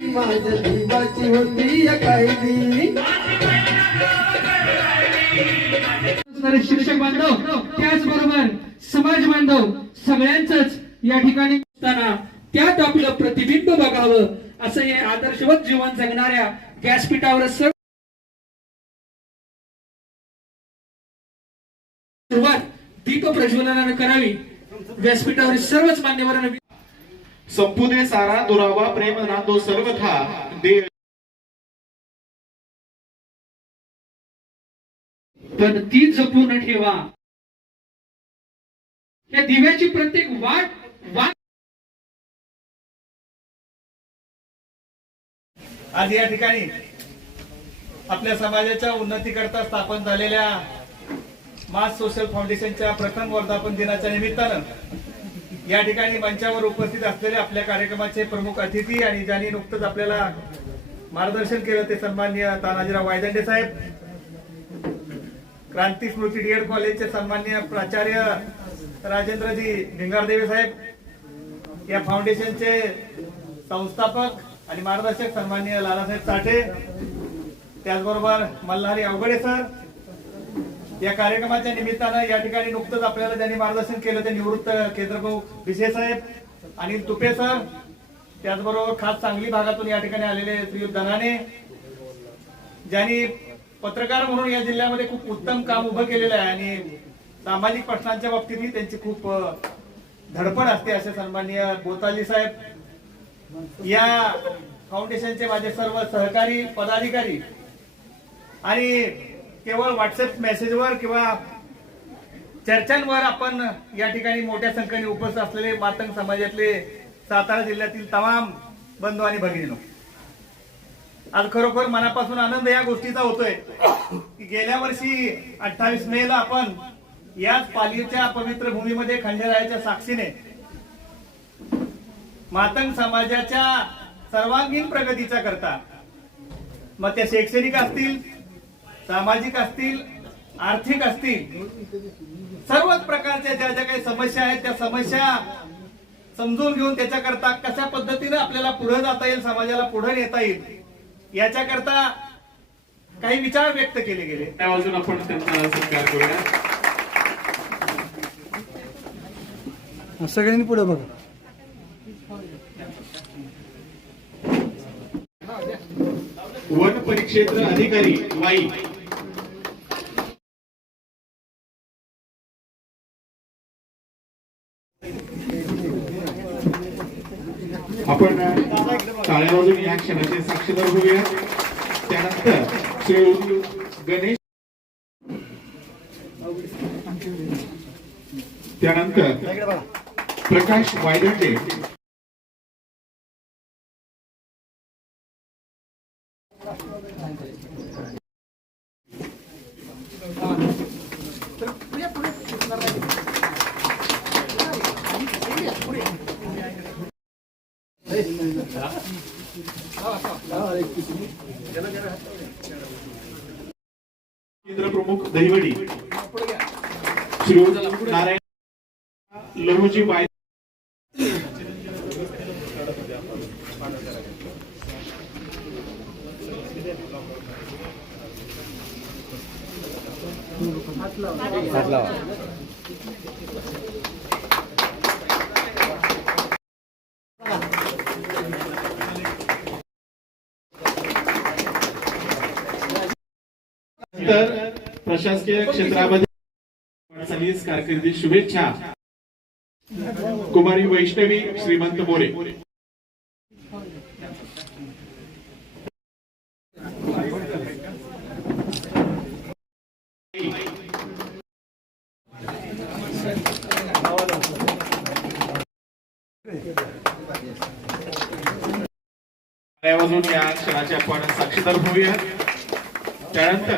माझ्या जीवाची होती शिक्षक बांधव त्याचबरोबर समाज बांधव सगळ्यांच या ठिकाणी त्यात आपलं प्रतिबिंब बघावं असं हे आदर्शवत जीवन जगणाऱ्या व्यासपीठावर सुरुवात दीप प्रज्वलनानं करावी. व्यासपीठावरील सर्वच मान्यवरांना संपुदे सारा दुरावा प्रेम नांदो सर्वथा दे पण ती जपून ठेवा. या दिव्याची प्रत्येक वाट वाट आज या ठिकाणी आपल्या समाजाच्या उन्नतीकरता स्थापन झालेल्या मास सोशल फाउंडेशनच्या प्रथम वर्धापन दिनाच्या निमित्तानं या ठिकाणी मंचावर उपस्थित असलेले आपल्या कार्यक्रमाचे प्रमुख अतिथी आणि ज्यांनी नुकतंच आपल्याला मार्गदर्शन केलं ते सन्मान्य तानाजीराव वायदंडे साहेब क्रांती स्मृती डीएड कॉलेजचे सन्मान्य प्राचार्य राजेंद्रजी भिंगारदेवे साहेब या फाउंडेशनचे संस्थापक आणि मार्गदर्शक सन्मान्य लालासाहेब साठे त्याचबरोबर मल्हारी अवघडे सर या कार्यक्रमाच्या निमित्तानं या ठिकाणी नुकतंच आपल्याला त्यांनी मार्गदर्शन केलं ते निवृत्त केंद्रभाऊ भिसे साहेब अनिल तुपे सर. त्याचबरोबर खास सांगली भागातून या ठिकाणी आलेले श्रीयुत धनाने. ज्यांनी पत्रकार म्हणून या जिल्ह्यामध्ये खूप उत्तम काम उभं केलेलं आहे आणि सामाजिक प्रश्नांच्या बाबतीतही त्यांची खूप धडपड असते असे सन्माननीय बोताली साहेब. या फाउंडेशनचे माझे सर्व सहकारी पदाधिकारी आणि केवळ व्हॉट्सअप मेसेजवर किंवा चर्चांवर आपण या ठिकाणी मोठ्या संख्येने उपस्थित असलेले मातंग समाजातले सातारा जिल्ह्यातील तमाम बंधू आणि भगिनीनो आज खरोखर मनापासून आनंद या गोष्टीचा होतोय की गेल्या वर्षी अठ्ठावीस मे ला आपण याच पालीच्या पवित्र भूमीमध्ये खंडेरायाच्या साक्षीने मातंग समाजाच्या सर्वांगीण प्रगतीचा करता. मग त्या शैक्षणिक असतील सामाजिक असतील आर्थिक असतील सर्वच प्रकारच्या ज्या ज्या काही समस्या आहेत त्या समस्या समजून घेऊन त्याच्याकरता कशा पद्धतीने आपल्याला पुढे जाता येईल समाजाला पुढे नेता येईल याच्याकरता काही विचार व्यक्त केले गेले. त्या बाजून आपण त्यांचा सत्कार करूया. सगळ्यांनी पुढे बघा. वन परिक्षेत्र अधिकारी वाई. आपण टाळ्या वाजून या क्षणाचे साक्षीदार होऊया. त्यानंतर श्री गणेश त्यानंतर प्रकाश वायदंडे. केंद्र प्रमुख दहिवडी श्री नारायण लघुजी बाय हात लावा तर प्रशासकीय क्षेत्रामध्ये वाटचालीस कारकिर्दी शुभेच्छा. कुमारी वैष्णवी श्रीमंत मोरे. या क्षणाचे आपण साक्षीदार होऊया. त्यानंतर